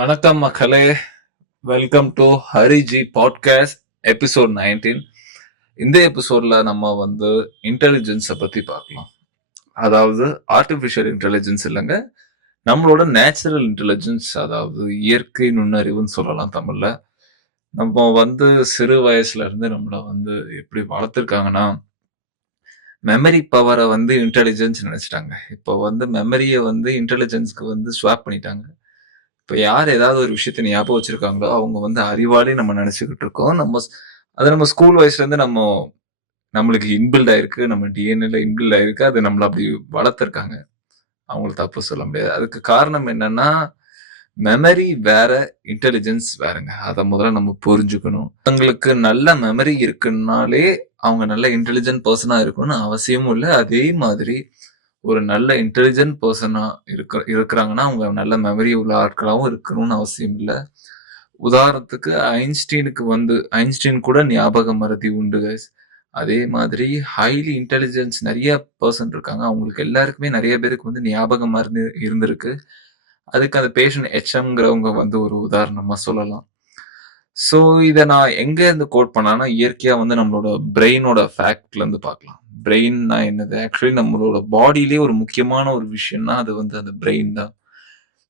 வணக்கம் மக்களே, welcome to Hariji podcast episode 19. இந்த எபிசோட்ல நம்ம இன்டெலிஜென்ஸை பத்தி பார்க்கலாம். அதாவது ஆர்டிஃபிஷியல் இன்டெலிஜென்ஸ் இல்லைங்க, நம்மளோட நேச்சுரல் இன்டெலிஜென்ஸ், அதாவது இயற்கை நுண்ணறிவுன்னு சொல்லலாம் தமிழ்ல. நம்ம சிறு வயசுல இருந்து நம்மளை எப்படி வளர்த்துருக்காங்கன்னா, மெமரி பவரை இன்டெலிஜென்ஸ் நினைச்சிட்டாங்க. இப்போ மெமரியை இன்டெலிஜென்ஸ்க்கு ஸ்வாப் பண்ணிட்டாங்க. இப்போ யார் ஏதாவது ஒரு விஷயத்தை ஞாபகம் வச்சிருக்காங்களோ அவங்க அறிவாளி நம்ம நினைச்சுக்கிட்டு இருக்கோம். நம்ம ஸ்கூல் வயசுல இருந்து நம்மளுக்கு இன்பில்ட் ஆயிருக்கு, நம்ம டிஎன்ஏல இன்பில்ட் ஆயிருக்கு. அது நம்மள அப்படி வளர்த்துருக்காங்க. அவங்களுக்கு தப்பு சொல்ல முடியாது. அதுக்கு காரணம் என்னன்னா, மெமரி வேற, இன்டெலிஜென்ஸ் வேறங்க. அதை முதல்ல நம்ம புரிஞ்சுக்கணும். அவங்களுக்கு நல்ல மெமரி இருக்குன்னாலே அவங்க நல்ல இன்டெலிஜென்ட் பர்சனா இருக்கணும்னு அவசியமும் இல்லை. அதே மாதிரி ஒரு நல்ல இன்டெலிஜென்ட் பர்சனா இருக்கிறாங்கன்னா அவங்க நல்ல மெமரி உள்ள ஆட்களாகவும் இருக்கணும்னு அவசியம் இல்லை. உதாரணத்துக்கு ஐன்ஸ்டீன் கூட ஞாபக மறதி உண்டு கைஸ். அதே மாதிரி ஹைலி இன்டெலிஜென்ஸ் நிறைய பர்சன் இருக்காங்க. அவங்களுக்கு எல்லாருக்குமே நிறைய பேருக்கு ஞாபக மறதி இருந்திருக்கு. அதுக்கு அந்த பேஷண்ட் ஹெச்எம்ங்கிறவங்க ஒரு உதாரணமா சொல்லலாம். ஸோ இதை நான் எங்க இருந்து கோட் பண்ணான்னா, இயற்கையா நம்மளோட பிரெயினோட ஃபேக்ட்ல இருந்து பார்க்கலாம். பிரெயின்னா என்னது? ஆக்சுவலி நம்மளோட பாடியிலே ஒரு முக்கியமான ஒரு விஷயம்னா அது அந்த பிரெயின் தான்.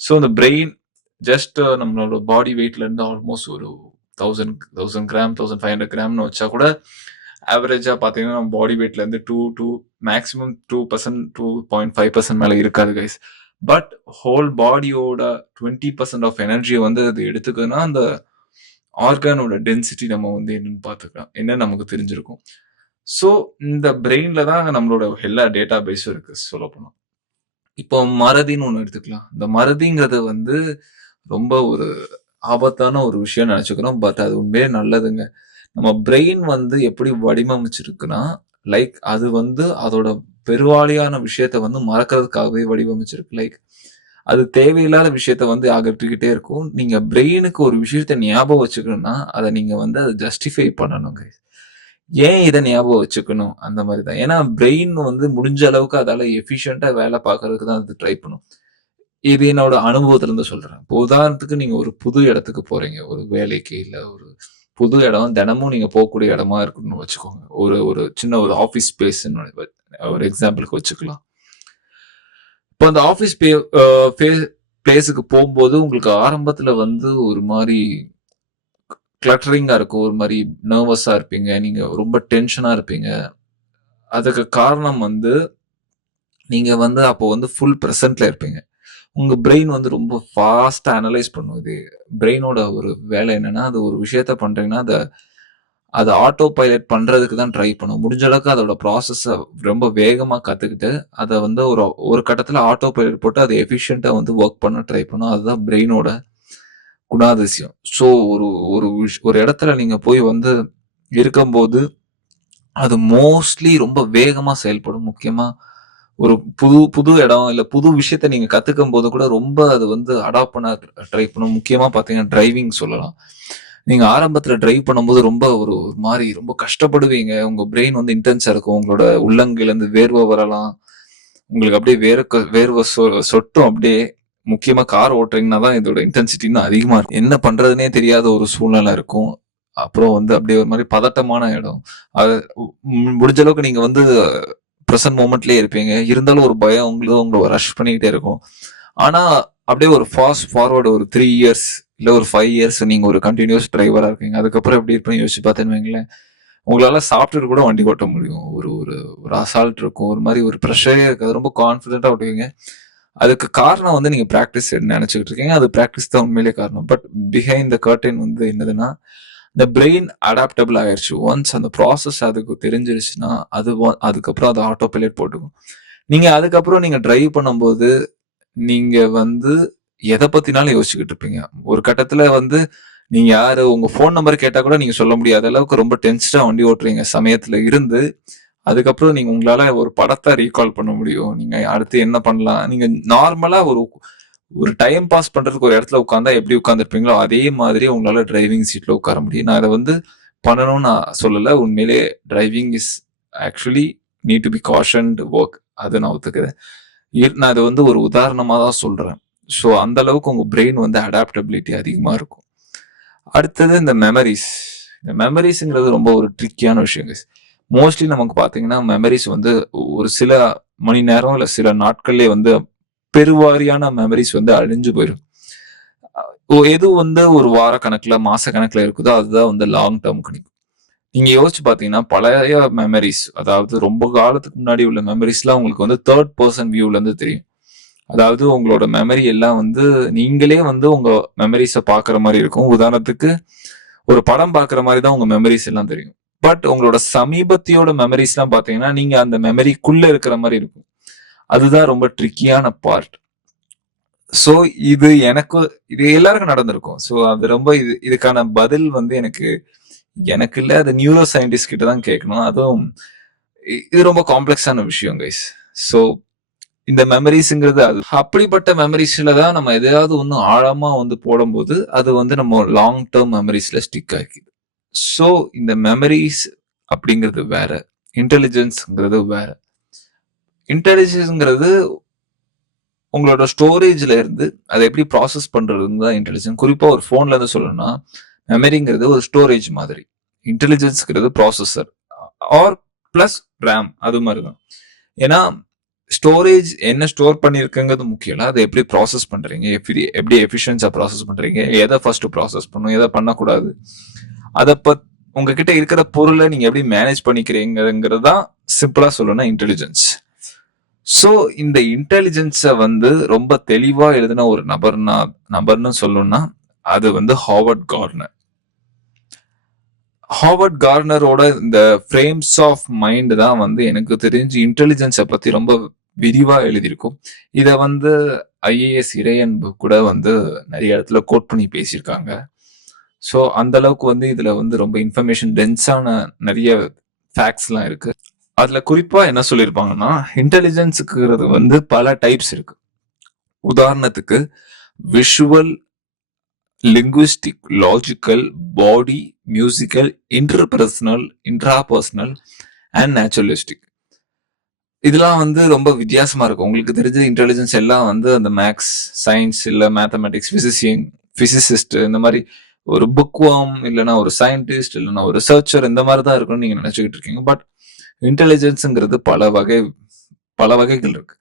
ஸோ அந்த பிரெயின் ஜஸ்ட் நம்மளோட பாடி வெயிட்ல இருந்து ஆல்மோஸ்ட் ஒரு 1000 கிராம் 1500 கிராம்னு வச்சா கூட ஆவரேஜா பார்த்தீங்கன்னா நம்ம பாடி வெயிட்ல இருந்து 2 மேக்ஸிமம் 2% 2.5% மேல இருக்காது கைஸ். பட் ஹோல் பாடியோட 20% ஆஃப் எனர்ஜியை அது எடுத்துக்குன்னா அந்த ஆர்கானோட டென்சிட்டி நம்ம என்னன்னு பார்த்துக்கலாம், என்ன நமக்கு தெரிஞ்சிருக்கும். ஸோ இந்த பிரெயின்ல தான் நம்மளோட எல்லா டேட்டா பேஸும் இருக்கு சொல்ல போனா. இப்போ மறதின்னு ஒன்று எடுத்துக்கலாம். இந்த மறதிங்கிறது ரொம்ப ஒரு ஆபத்தான ஒரு விஷயம் நினைச்சுக்கிறோம். பட் அது உண்மையே நல்லதுங்க. நம்ம பிரெயின் எப்படி வடிவமைச்சிருக்குன்னா, லைக் அது அதோட பெருவாளியான விஷயத்த மறக்கிறதுக்காகவே வடிவமைச்சிருக்கு. லைக் அது தேவையில்லாத விஷயத்த அகற்றிக்கிட்டே இருக்கும். நீங்க பிரெயினுக்கு ஒரு விஷயத்த ஞாபகம் வச்சுக்கணும்னா அதை நீங்க அதை ஜஸ்டிஃபை பண்ணணுங்க. ஏன் இதை ஞாபகம் வச்சுக்கணும்? அந்த மாதிரி தான். ஏன்னா பிரெயின் முடிஞ்ச அளவுக்கு அதால எஃபிஷியண்டா வேலை பார்க்கறதுக்கு தான் அது ட்ரை பண்ணும். இது என்னோட அனுபவத்துல இருந்து சொல்றேன். இப்போ உதாரணத்துக்கு நீங்க ஒரு புது இடத்துக்கு போறீங்க, ஒரு வேலைக்கு, இல்ல ஒரு புது இடம், தினமும் நீங்க போகக்கூடிய இடமா இருக்கணும்னு வச்சுக்கோங்க. ஒரு ஒரு சின்ன ஒரு ஆஃபீஸ் ஸ்பேஸ்ன்னு ஒரு எக்ஸாம்பிளுக்கு வச்சுக்கலாம். இப்போ அந்த ஆஃபீஸ் பிளேஸுக்கு போகும்போது உங்களுக்கு ஆரம்பத்துல ஒரு மாதிரி கிளட்டரிங்கா இருக்கும், ஒரு மாதிரி நர்வஸா இருப்பீங்க, நீங்க ரொம்ப டென்ஷனா இருப்பீங்க. அதுக்கு காரணம் நீங்க அப்போ ஃபுல் ப்ரெசன்ட்ல இருப்பீங்க. உங்க பிரெயின் ரொம்ப ஃபாஸ்டா அனலைஸ் பண்ணும். இது பிரெயினோட ஒரு வேலை என்னன்னா, அது ஒரு விஷயத்த பண்றீங்கன்னா அதை ஆட்டோ பைலட் பண்றதுக்கு தான் ட்ரை பண்ணும். முடிஞ்ச அளவுக்கு அதோட ப்ராசஸ ரொம்ப வேகமா கத்துக்கிட்டு அதை ஒரு ஒரு கட்டத்துல ஆட்டோ பைலட் போட்டு அதை எஃபிஷியண்டா ஒர்க் பண்ண ட்ரை பண்ணும். அதுதான் பிரெயினோட குணாதிசயம். ஸோ ஒரு இடத்துல நீங்க போய் இருக்கும்போது அது மோஸ்ட்லி ரொம்ப வேகமா செயல்படும். முக்கியமா ஒரு புது புது இடம் இல்ல புது விஷயத்த நீங்க கத்துக்கும் போது கூட ரொம்ப அது அடாப்ட் பண்ண ட்ரை பண்ணும். முக்கியமா பாத்தீங்கன்னா டிரைவிங் சொல்லலாம். நீங்க ஆரம்பத்துல டிரைவ் பண்ணும்போது ரொம்ப ஒரு மாதிரி ரொம்ப கஷ்டப்படுவீங்க. உங்க பிரெயின் இன்டென்ஸா இருக்கும். உங்களோட உள்ளங்கையில இருந்து வேர்வை வரலாம். உங்களுக்கு அப்படியே வேர்வை சொட்டும் அப்படியே. முக்கியமா கார் ஓட்டுறீங்கன்னா தான் இதோட இன்டென்சிட்டி இன்னும் அதிகமா இருக்கும். என்ன பண்றதுனே தெரியாத ஒரு சூழ்நிலை இருக்கும். அப்புறம் அப்படியே ஒரு மாதிரி பதட்டமான இடம். அது முடிஞ்ச அளவுக்கு நீங்க ப்ரெசன்ட் மூமெண்ட்லயே இருப்பீங்க. இருந்தாலும் ஒரு பயம் உங்களை ரஷ் பண்ணிக்கிட்டே இருக்கும். ஆனா அப்படியே ஒரு ஃபாஸ்ட் ஃபார்வர்டு ஒரு 3 இயர்ஸ் இல்ல ஒரு 5 இயர்ஸ் நீங்க ஒரு கண்டினியூஸ் டிரைவரா இருக்கீங்க. அதுக்கப்புறம் எப்படி இருப்பீங்க யோசிச்சு பார்த்தேன்னு வைங்களேன். உங்களால சாப்பிட்டுட்டு கூட வண்டி ஓட்ட முடியும். ஒரு ஒரு ஒரு அசால்ட் இருக்கும். ஒரு மாதிரி ஒரு ப்ரெஷரே இருக்காது. ரொம்ப கான்ஃபிடென்ட்டா ஓட்டுவீங்க. அதுக்கு காரணம் நீங்க பிராக்டிஸ் நினைச்சுக்கிட்டு இருக்கீங்க. அது பிராக்டிஸ் தான் உண்மையிலே காரணம். பட் பிஹைண்ட் த கர்டன் என்னதுன்னா, இந்த பிரெயின் அடாப்டபிள் ஆயிடுச்சு. ஒன்ஸ் அந்த ப்ராசஸ் அதுக்கு தெரிஞ்சிருச்சுன்னா அதுக்கப்புறம் அது ஆட்டோ பைலட் போட்டுக்கும். நீங்க அதுக்கப்புறம் நீங்க டிரைவ் பண்ணும்போது நீங்க எதை பத்தினாலும் யோசிச்சுக்கிட்டு இருப்பீங்க. ஒரு கட்டத்துல நீங்க யாரு, உங்க போன் நம்பர் கேட்டா கூட நீங்க சொல்ல முடியாத அளவுக்கு ரொம்ப டென்ஸ்டா வண்டி ஓட்டுறீங்க சமயத்துல இருந்து அதுக்கப்புறம் நீங்க உங்களால ஒரு படத்தை ரீகால் பண்ண முடியும். நீங்க அடுத்து என்ன பண்ணலாம், நீங்க நார்மலா ஒரு ஒரு டைம் பாஸ் பண்றதுக்கு ஒரு இடத்துல உட்காந்தா எப்படி உட்காந்துருப்பீங்களோ அதே மாதிரி உங்களால டிரைவிங் சீட்ல உட்கார முடியும். நான் அதை பண்ணணும்னு நான் சொல்லல. உண்மையிலே driving is actually need to be cautioned work. அதை நான் ஒத்துக்கிறேன். நான் அதை ஒரு உதாரணமா தான் சொல்றேன். ஸோ அந்த அளவுக்கு உங்க பிரெயின் வந்து அடாப்டபிலிட்டி அதிகமா இருக்கும். அடுத்தது இந்த மெமரிஸ். இந்த மெமரிஸ்ங்கிறது ரொம்ப ஒரு ட்ரிக்கியான விஷயம் guys. மோஸ்ட்லி நமக்கு பாத்தீங்கன்னா மெமரிஸ் வந்து ஒரு சில மணி நேரம் இல்ல சில நாட்கள்லயே வந்து பெருவாரியான மெமரிஸ் வந்து அழிஞ்சு போயிடும். எது வந்து ஒரு வார கணக்குல மாச கணக்குல இருக்குதோ அதுதான் வந்து லாங் டேர்ம் கணிக்கும். நீங்க யோசிச்சு பாத்தீங்கன்னா பழைய மெமரிஸ், அதாவது ரொம்ப காலத்துக்கு முன்னாடி உள்ள மெமரிஸ்லாம் உங்களுக்கு வந்து தேர்ட் பர்சன் வியூல இருந்து தெரியும். அதாவது உங்களோட மெமரி எல்லாம் வந்து நீங்களே வந்து உங்க மெமரிஸ பாக்குற மாதிரி இருக்கும். உதாரணத்துக்கு ஒரு படம் பாக்குற மாதிரி தான் உங்க மெமரிஸ் எல்லாம் தெரியும். பட் உங்களோட சமீபத்தியோட மெமரிஸ் எல்லாம் பாத்தீங்கன்னா நீங்க அந்த மெமரிக்குள்ள இருக்கிற மாதிரி இருக்கும். அதுதான் ரொம்ப ட்ரிக்கியான பார்ட். சோ இது எனக்கு இது எல்லாருக்கும் நடந்திருக்கும். சோ அது ரொம்ப இதுக்கான பதில் வந்து எனக்கு எனக்கு இல்ல, அது நியூரோ சயின்டிஸ்ட் கிட்ட தான் கேட்கணும். அதுவும் இது ரொம்ப காம்ப்ளெக்ஸான விஷயம் கைஸ். சோ இந்த மெமரிஸ்ங்கிறது அது அப்படிப்பட்ட மெமரிஸ்ல தான் நம்ம எதையாவது ஒன்று ஆழமா வந்து போடும்போது அது வந்து நம்ம லாங் டேர்ம் மெமரிஸ்ல ஸ்டிக் ஆகிக்குது. ஸோ இந்த மெமரிஸ் அப்படிங்கிறது வேற, இன்டெலிஜென்ஸ்ங்கிறது வேற. இன்டெலிஜென்ஸ்ங்கிறது உங்களோட ஸ்டோரேஜ்ல இருந்து அதை எப்படி ப்ராசஸ் பண்றதுன்னு தான் இன்டெலிஜென்ஸ். குறிப்பா ஒரு போன்ல இருந்து சொல்லணும்னா மெமரிங்கிறது ஒரு ஸ்டோரேஜ் மாதிரி, இன்டெலிஜென்ஸ்ங்கிறது ப்ராசஸர் ஆர் பிளஸ் ரேம், அது மாதிரி தான். ஏன்னா ஸ்டோரேஜ் என்ன ஸ்டோர் பண்ணிருக்குங்கிறது முக்கியம் இல்லை, அதை எப்படி ப்ராசஸ் பண்றீங்க, எப்படி எஃபிஷியன்ஸா ப்ராசஸ் பண்றீங்க, எதை ஃபர்ஸ்ட் ப்ராசஸ் பண்ணும், எதை பண்ணக்கூடாது, அதை உங்ககிட்ட இருக்கிற பொருளை நீங்க எப்படி மேனேஜ் பண்ணிக்கிறீங்கிறது தான் சிம்பிளா சொல்லணும்னா இன்டெலிஜென்ஸ். ஸோ இந்த இன்டெலிஜென்ஸை வந்து ரொம்ப தெளிவா எழுதின ஒரு நபர்னு சொல்லணும்னா அது வந்து ஹாவர்ட் கார்னர். ஹாவர்ட் கார்னரோட இந்த ஃப்ரேம்ஸ் ஆஃப் மைண்ட் தான் வந்து எனக்கு தெரிஞ்சு இன்டெலிஜென்ஸை பத்தி ரொம்ப விரிவா எழுதியிருக்கும். இதை வந்து ஐஏஎஸ் இறையன்பு கூட வந்து நிறைய இடத்துல கோட் பண்ணி பேசியிருக்காங்க. ஸோ அந்த அளவுக்கு வந்து இதுல வந்து ரொம்ப இன்ஃபர்மேஷன் டென்ஸான நிறைய ஃபேக்ட்ஸ்லாம் இருக்கு. அதுல குறிப்பா என்ன சொல்லியிருப்பாங்கன்னா இன்டெலிஜென்ஸுங்கிறது வந்து பல டைப்ஸ் இருக்கு. உதாரணத்துக்கு visual, linguistic, logical, body, musical, interpersonal, intrapersonal and naturalistic. இதெல்லாம் வந்து ரொம்ப வித்தியாசமா இருக்கும். உங்களுக்கு தெரிஞ்ச இன்டெலிஜென்ஸ் எல்லாம் வந்து அந்த மேக்ஸ், சயின்ஸ், இல்ல மேத்தமெட்டிக்ஸ், பிசிசிஸ்ட், இந்த மாதிரி ஒரு புக் வார்ம், இல்லைன்னா ஒரு சயின்டிஸ்ட், இல்லைன்னா ஒரு ரிசர்ச்சர், இந்த மாதிரி தான் இருக்கும்னு நீங்க நினைச்சுக்கிட்டு இருக்கீங்க. பட் இன்டெலிஜென்ஸ்ங்கிறது பல வகைகள் இருக்கு.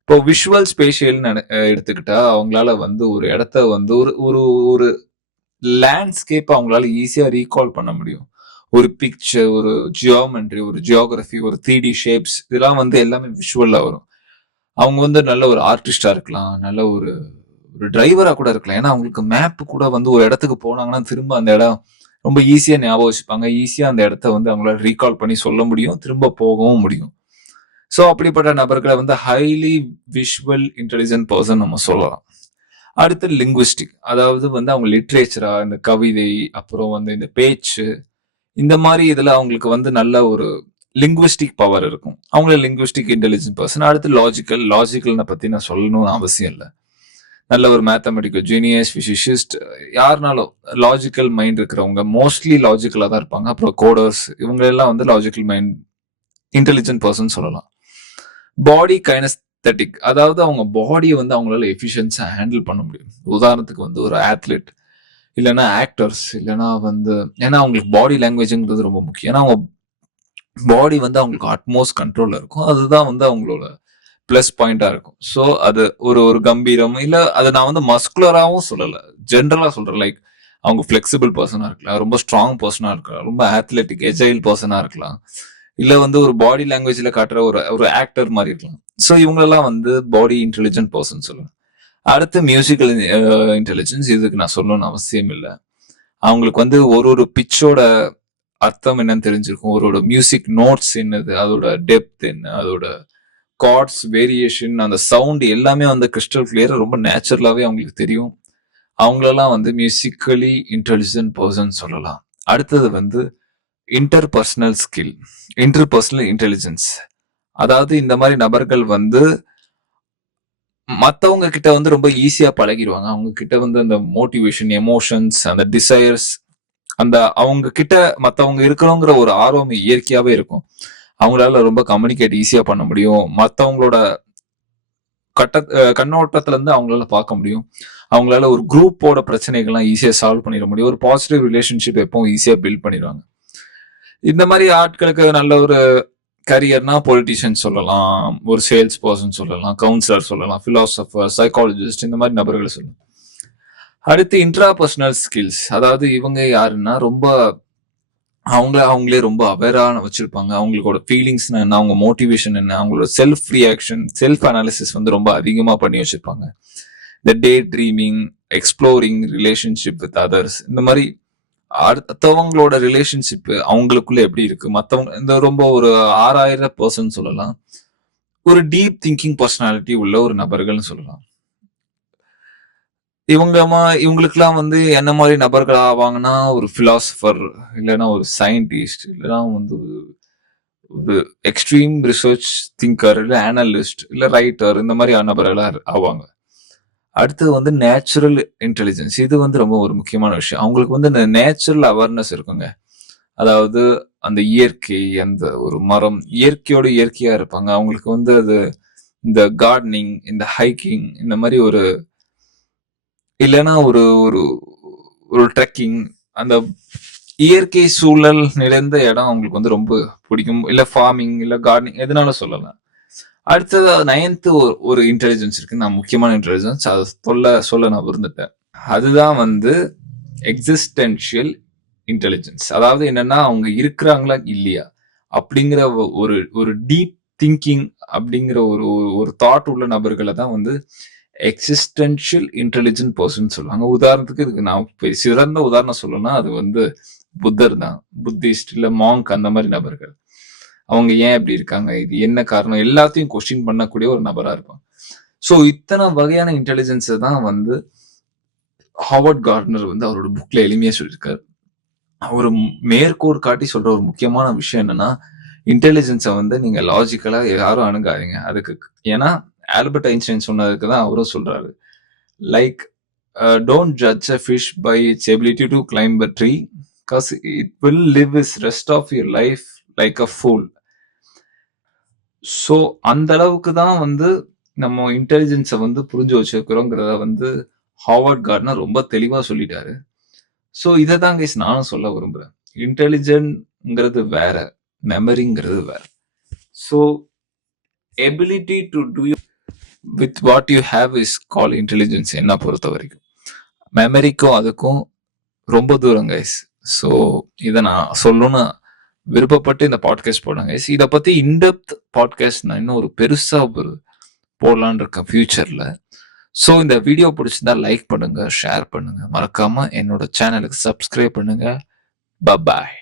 இப்போ விஷுவல் ஸ்பேஷியல்னு எடுத்துக்கிட்டா அவங்களால வந்து ஒரு இடத்த வந்து ஒரு ஒரு ஒரு லேண்ட்ஸ்கேப் அவங்களால ஈஸியா ரீகால் பண்ண முடியும். ஒரு பிக்சர், ஒரு ஜியோமெட்ரி, ஒரு ஜியோகிராஃபி, ஒரு 3D ஷேப்ஸ், இதெல்லாம் வந்து எல்லாமே விஷுவல்ல வரும். அவங்க வந்து நல்ல ஒரு ஆர்டிஸ்டா இருக்கலாம், நல்ல ஒரு ஒரு டிரைவரா கூட இருக்கலாம். ஏன்னா அவங்களுக்கு மேப் கூட வந்து ஒரு இடத்துக்கு போனாங்கன்னா திரும்ப அந்த இடம் ரொம்ப ஈஸியா ஞாபகம் வச்சுப்பாங்க. ஈஸியா அந்த இடத்த வந்து அவங்களால ரீகால் பண்ணி சொல்ல முடியும், திரும்ப போகவும் முடியும். ஸோ அப்படிப்பட்ட நபர்களை வந்து ஹைலி விஷுவல் இன்டெலிஜென்ட் பர்சன் நம்ம சொல்லலாம். அடுத்து லிங்குவிஸ்டிக், அதாவது வந்து அவங்க லிட்ரேச்சரா, இந்த கவிதை, அப்புறம் வந்து இந்த பேச்சு, இந்த மாதிரி இதுல அவங்களுக்கு வந்து நல்ல ஒரு லிங்குவிஸ்டிக் பவர் இருக்கும். அவங்கள லிங்குவிஸ்டிக் இன்டெலிஜென்ட் பர்சன். அடுத்து லாஜிக்கல்னை பத்தி நான் சொல்லணும்னு அவசியம் இல்லை. நல்ல ஒரு மேத்தமெட்டிக்கல் ஜீனியஸ், பிசிசிஸ்ட், யாருனாலும் லாஜிக்கல் மைண்ட் இருக்கிறவங்க மோஸ்ட்லி லாஜிக்கலா தான் இருப்பாங்க. அப்புறம் கோடர்ஸ், இவங்க எல்லாம் வந்து லாஜிக்கல் மைண்ட் இன்டெலிஜென்ட் பர்சன் சொல்லலாம். பாடி கைனஸ்தட்டிக், அதாவது அவங்க பாடியை வந்து அவங்களால எஃபிஷியன்ஸா ஹேண்டில் பண்ண முடியும். உதாரணத்துக்கு வந்து ஒரு ஆத்லெட், இல்லைன்னா ஆக்டர்ஸ், இல்லைன்னா வந்து ஏன்னா அவங்களுக்கு பாடி லாங்குவேஜ்ங்கிறது ரொம்ப முக்கியம். ஏன்னா அவங்க பாடி வந்து அவங்களுக்கு அட்மோஸ்ட் கண்ட்ரோல்ல இருக்கும். அதுதான் வந்து அவங்களோட பிளஸ் பாயிண்டா இருக்கும். ஸோ அது ஒரு ஒரு கம்பீரம், இல்ல அதை நான் வந்து மஸ்குலராகவும் சொல்லலை, ஜென்ரலா சொல்றேன். லைக் அவங்க ஃபிளெக்சிபிள் பர்சனா இருக்கலாம், ரொம்ப ஸ்ட்ராங் பர்சனா இருக்கலாம், ரொம்ப ஆத்லெட்டிக் எஜைல் பர்சனா இருக்கலாம், இல்ல வந்து ஒரு பாடி லாங்குவேஜ்ல காட்டுற ஒரு ஒரு ஆக்டர் மாதிரி இருக்கலாம். ஸோ இவங்களெல்லாம் வந்து பாடி இன்டெலிஜென்ட் பர்சன் சொல்லுவேன். அடுத்து மியூசிக்கல் இன்டெலிஜென்ஸ், இதுக்கு நான் சொல்லணும்னு அவசியம் இல்லை. அவங்களுக்கு வந்து ஒரு ஒரு பிச்சோட அர்த்தம் என்னன்னு தெரிஞ்சிருக்கும், ஒரு மியூசிக் நோட்ஸ் என்னது, அதோட டெப்த் என்ன, அதோட கார்ட்ஸ் வேரியேஷன், அந்த சவுண்ட் எல்லாமே வந்து கிறிஸ்டல் கிளியர், ரொம்ப நேச்சுரலாவே அவங்களுக்கு தெரியும். அவங்களெல்லாம் வந்து மியூசிக்கலி இன்டெலிஜென்ட் பர்சன் சொல்லலாம். அடுத்தது வந்து இன்டர்பர்சனல் ஸ்கில், இன்டர்பர்சனல் இன்டெலிஜென்ஸ். அதாவது இந்த மாதிரி நபர்கள் வந்து மத்தவங்க கிட்ட வந்து ரொம்ப ஈஸியா பழகிடுவாங்க. அவங்க கிட்ட வந்து அந்த மோட்டிவேஷன், எமோஷன்ஸ், அந்த டிசைர்ஸ், அந்த அவங்க கிட்ட மத்தவங்க இருக்கணுங்கிற ஒரு ஆர்வம் இயற்கையாவே இருக்கும். அவங்களால ரொம்ப கம்யூனிகேட் ஈஸியா பண்ண முடியும். மத்தவங்களோட கண்ணோட்டத்துல இருந்து அவங்களால பார்க்க முடியும். அவங்களால ஒரு குரூப்போட பிரச்சனைகள்லாம் ஈஸியா சால்வ் பண்ணிட முடியும். ஒரு பாசிட்டிவ் ரிலேஷன்ஷிப் எப்பவும் ஈஸியா பில்ட் பண்ணிடுவாங்க. இந்த மாதிரி ஆட்களுக்கு நல்ல ஒரு கரியர்னா பொலிட்டிஷியன் சொல்லலாம், ஒரு சேல்ஸ் பர்சன் சொல்லலாம், கவுன்சிலர் சொல்லலாம், பிலாசபர், சைக்காலஜிஸ்ட், இந்த மாதிரி நபர்களை சொல்லலாம். அடுத்து இன்ட்ராபர்சனல் ஸ்கில்ஸ், அதாவது இவங்க யாருன்னா ரொம்ப அவங்களே ரொம்ப அவேரான வச்சிருப்பாங்க. அவங்களோட ஃபீலிங்ஸ் என்ன, அவங்க மோட்டிவேஷன் என்ன, அவங்களோட செல்ஃப் ரியாக்ஷன், செல்ஃப் அனாலிசிஸ் வந்து ரொம்ப அதிகமா பண்ணி வச்சிருப்பாங்க. இந்த day dreaming, exploring relationship with others, இந்த மாதிரி அடுத்தவங்களோட ரிலேஷன்ஷிப் அவங்களுக்குள்ள எப்படி இருக்கு, மத்தவங்க இந்த ரொம்ப ஒரு 6000% சொல்லலாம். ஒரு டீப் திங்கிங் பர்சனாலிட்டி உள்ள ஒரு நபர்கள்னு சொல்லலாம். இவங்களுக்கெல்லாம் வந்து என்ன மாதிரி நபர்கள் ஆவாங்கன்னா, ஒரு பிலாசபர், இல்லைன்னா ஒரு சயின்டிஸ்ட், இல்லைன்னா வந்து ஒரு எக்ஸ்ட்ரீம் ரிசர்ச் திங்கர், இல்ல அனலிஸ்ட், இல்ல ரைட்டர், இந்த மாதிரி நபர்களா ஆவாங்க. அடுத்தது வந்து நேச்சுரல் இன்டெலிஜென்ஸ். இது வந்து ரொம்ப ஒரு முக்கியமான விஷயம். அவங்களுக்கு வந்து இந்த நேச்சுரல் அவேர்னஸ் இருக்குங்க. அதாவது அந்த இயற்கை, அந்த ஒரு மரம், இயற்கையோட இயற்கையா இருப்பாங்க. அவங்களுக்கு வந்து அது இந்த கார்டனிங், இந்த ஹைக்கிங், இந்த மாதிரி ஒரு இல்லைன்னா ஒரு ஒரு ஒரு ட்ரெக்கிங், அந்த இயற்கை சூழல் நிறைந்த இடம் அவங்களுக்கு வந்து ரொம்ப பிடிக்கும். இல்ல ஃபார்மிங், இல்ல கார்டனிங், எதனால சொல்லலாம். அடுத்தது 9th ஒரு இன்டெலிஜென்ஸ் இருக்கு. நான் முக்கியமான இன்டெலிஜென்ஸ் அது சொல்ல நான் விருந்துட்டேன். அதுதான் வந்து எக்ஸிஸ்டென்ஷியல் இன்டெலிஜென்ஸ். அதாவது என்னன்னா, அவங்க இருக்கிறாங்களா இல்லையா அப்படிங்கிற ஒரு ஒரு டீப் திங்கிங் அப்படிங்கிற ஒரு ஒரு தாட் உள்ள நபர்களை தான் வந்து எக்ஸிஸ்டென்ஷியல் இன்டெலிஜென்ட் பர்சன் சொல்லுவாங்க. உதாரணத்துக்கு இதுக்கு நான் சிறந்த உதாரணம் சொல்லணும்னா அது வந்து புத்தர் தான். புத்திஸ்ட், இல்ல மாங்க், அந்த மாதிரி நபர்கள். அவங்க ஏன் இப்படி இருக்காங்க, இது என்ன காரணம், எல்லாத்தையும் கொஸ்டின் பண்ணக்கூடிய ஒரு நபரா இருப்பாங்க. ஸோ இத்தனை வகையான இன்டெலிஜென்ஸ் தான் வந்து ஹாவர்ட் கார்ட்னர் வந்து அவரோட புக்ல எளிமையா சொல்லியிருக்காரு. ஒரு மேற்கோள் காட்டி சொல்ற ஒரு முக்கியமான விஷயம் என்னன்னா, இன்டெலிஜென்ஸை வந்து நீங்க லாஜிக்கலா யாரும் அணுகாதீங்க. அதுக்கு ஏன்னா ஆல்பர்ட் ஐன்ஸ்டைன் சொன்னதுக்கு தான் அவரும் சொல்றாரு. Like don't judge a fish by its ability to climb a tree, because it will live is rest of your life like a fool. So அந்த அளவுக்கு தான் வந்து நம்ம இன்டெலிஜென்ஸை வந்து புரிஞ்சு வச்சிருக்கிறோங்கிறத வந்து ஹாவர்ட் கார்ட்னர் ரொம்ப தெளிவா சொல்லிட்டாரு. ஸோ இதை தான் கைஸ் நானும் சொல்ல விரும்புறேன். இன்டெலிஜென்ட்ங்கிறது வேற, மெமரிங்கிறது வேற. So ability to do with what you have is call intelligence. என்ன பொறுத்த வரைக்கும் மெமரிக்கும் அதுக்கும் ரொம்ப தூரம் கைஸ். ஸோ இதை நான் சொல்லணும்னு விருப்பப்பட்டு இந்த பாட்காஸ்ட் போடுறேன் கைஸ். இதை பத்தி இன்டெப்த் பாட்காஸ்ட் நான் இன்னும் ஒரு பெருசா ஒரு போடலான் இருக்கேன் ஃபியூச்சர்ல. ஸோ இந்த வீடியோ பிடிச்சிருந்தா லைக் பண்ணுங்க, ஷேர் பண்ணுங்க, மறக்காம என்னோட சேனலுக்கு சப்ஸ்கிரைப் பண்ணுங்க. பாய்.